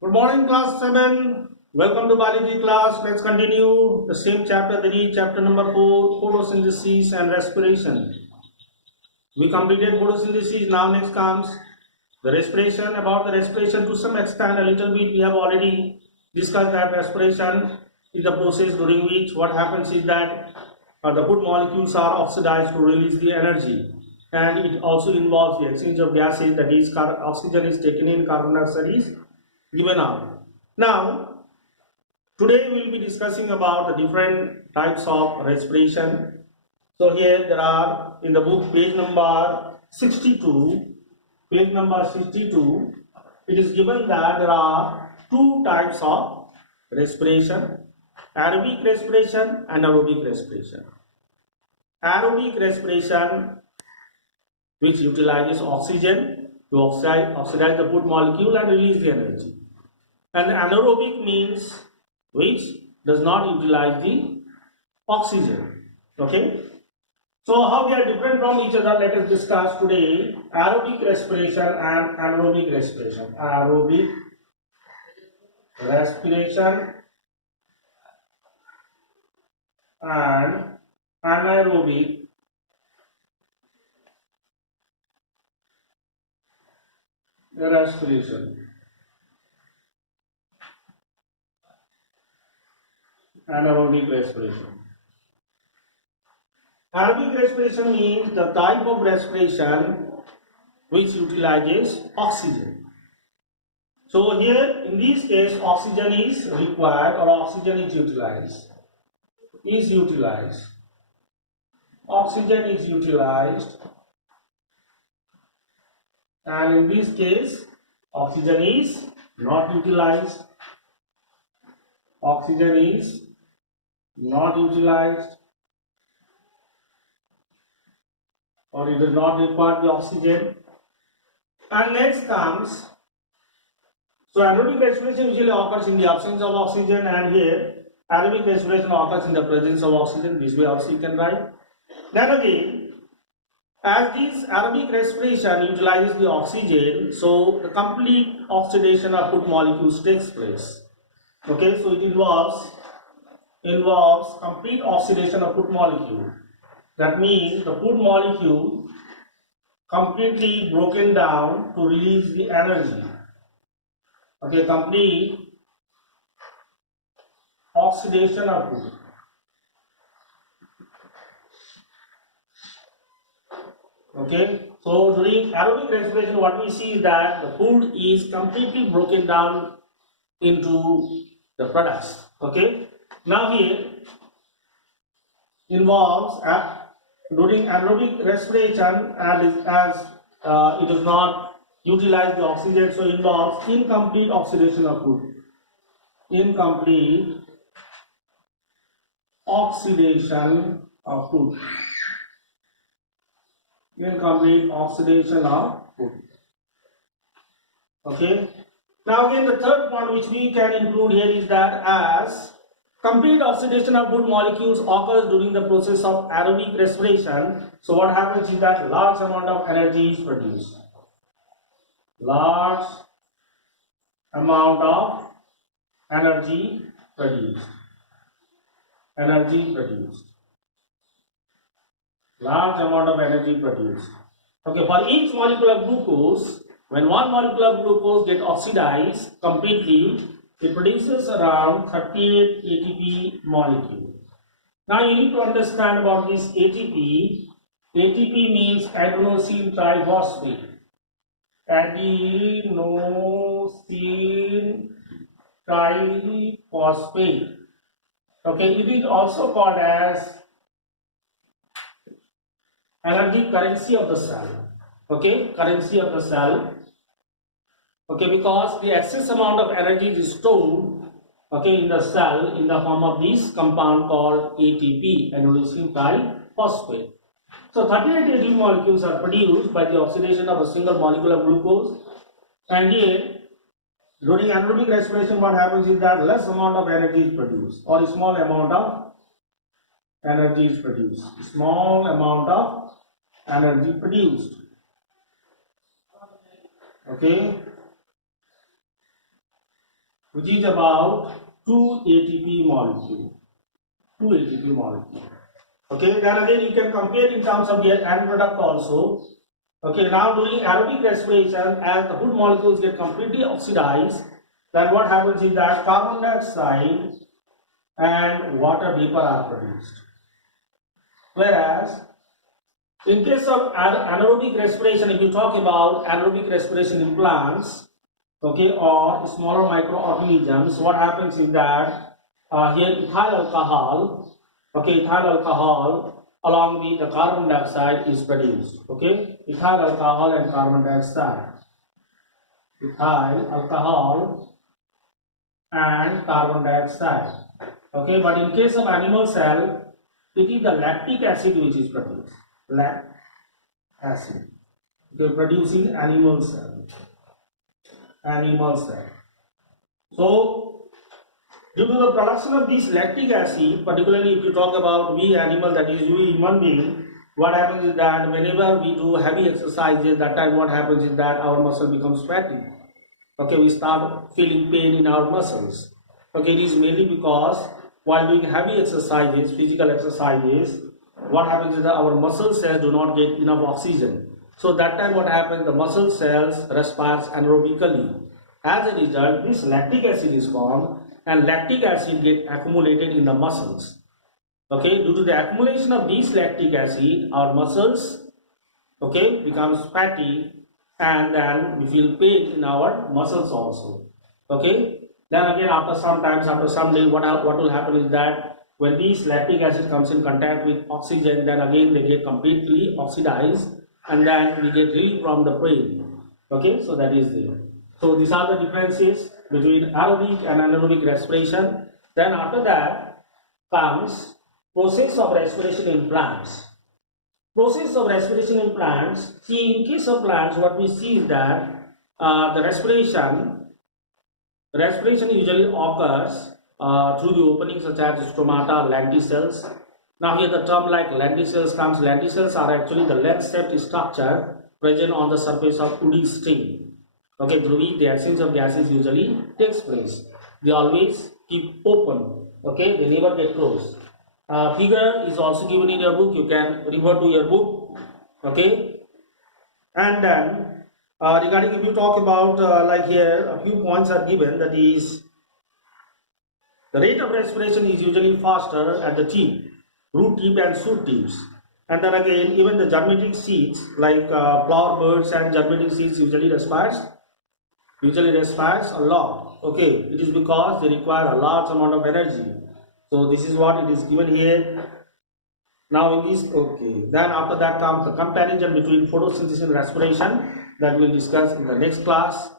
Good morning, class 7. Welcome to biology class. Let's continue the same chapter 3, chapter number 4, photosynthesis and respiration. We completed photosynthesis. Now next comes the respiration. About the respiration, to some extent, a little bit we have already discussed that respiration is the process during which what happens is that the food molecules are oxidized to release the energy, and it also involves the exchange of gases, that is oxygen is taken in, carbon dioxide is given out. Now today we will be discussing about the different types of respiration. So here there are in the book page number 62, it is given that there are two types of respiration: aerobic respiration and aerobic respiration. Aerobic respiration, which utilizes oxygen to oxidize the food molecule and release the energy, and anaerobic means which does not utilize the oxygen. Okay, so how they are different from each other, let us discuss today. Aerobic respiration and anaerobic respiration. Aerobic respiration and anaerobic respiration. Anaerobic respiration. Aerobic respiration means the type of respiration which utilizes oxygen. So here in this case oxygen is required or oxygen is utilized. Oxygen is utilized, and in this case oxygen is not utilized. Oxygen is not utilized, or it does not require the oxygen. And next comes, so anaerobic respiration usually occurs in the absence of oxygen, and here aerobic respiration occurs in the presence of oxygen. This way also you can write. Then again, as this aerobic respiration utilizes the oxygen, so the complete oxidation of food molecules takes place. Okay, so it involves complete oxidation of food molecule. That means the food molecule completely broken down to release the energy. Okay, complete oxidation of food. Okay, so during aerobic respiration what we see is that the food is completely broken down into the products. Okay, now here involves during anaerobic respiration, as it does not utilize the oxygen, so involves incomplete oxidation of food. Incomplete oxidation of food. Incomplete oxidation of food. Okay. Now again the third point which we can include here is that as complete oxidation of food molecules occurs during the process of aerobic respiration, so what happens is that large amount of energy is produced. Large amount of energy produced. Large amount of energy produced. Okay, for each molecule of glucose, when one molecule of glucose gets oxidized completely, it produces around 38 ATP molecule. Now you need to understand about this ATP. ATP means adenosine triphosphate. Adenosine triphosphate. Okay, it is also called as energy currency of the cell. Okay, currency of the cell. Okay, because the excess amount of energy is stored, okay, in the cell in the form of this compound called ATP, adenosine triphosphate. So 38 ATP molecules are produced by the oxidation of a single molecule of glucose, and here during anaerobic respiration what happens is that less amount of energy is produced, or a small amount of energy is produced. Small amount of energy produced. Okay. which is about 2 ATP molecule. 2 ATP molecule. Okay, then again you can compare in terms of the end product also. Okay, now during aerobic respiration, as the food molecules get completely oxidized, then what happens is that carbon dioxide and water vapor are produced. Whereas in case of anaerobic respiration, if you talk about anaerobic respiration in plants, okay, or smaller microorganisms, what happens is that here ethyl alcohol, okay, ethyl alcohol along with the carbon dioxide is produced. Okay, ethyl alcohol and carbon dioxide, ethyl alcohol and carbon dioxide. Okay, but in case of animal cell, it is the lactic acid which is produced. Lactic acid, okay, producing animal cell. Animal cell. So, due to the production of this lactic acid, particularly if you talk about we animal, that is we human being, what happens is that whenever we do heavy exercises, that time what happens is that our muscle becomes fatty. Okay, we start feeling pain in our muscles. Okay, it is mainly because while doing heavy exercises, physical exercises, what happens is that our muscle cells do not get enough oxygen. So that time what happens, the muscle cells respires anaerobically. As a result, this lactic acid is formed and lactic acid get accumulated in the muscles. Okay, due to the accumulation of this lactic acid, our muscles, okay, becomes fatty, and then we feel pain in our muscles also. Okay, then again after some day, what will happen is that when this lactic acid comes in contact with oxygen, then again they get completely oxidized, and then we get relief from the pain. Okay, so that is there. So these are the differences between aerobic and anaerobic respiration. Then after that comes process of respiration in plants. Process of respiration in plants. See, in case of plants, what we see is that the respiration usually occurs through the openings such as stomata, lenticels. Now here the term like lenticels comes. Lenticels are actually the lens-shaped structure present on the surface of woody stem. Okay, through which the exchange of gases usually takes place. They always keep open. Okay, they never get closed. Figure is also given in your book. You can refer to your book. Okay, and then regarding, if you talk about like here a few points are given, that is the rate of respiration is usually faster at the tip, root tip and shoot tips. And then again, even the germinating seeds like flower buds and germinating seeds usually respires a lot. Okay, it is because they require a large amount of energy. So this is what it is given here. Now in this, okay, then after that comes the comparison between photosynthesis and respiration that we will discuss in the next class.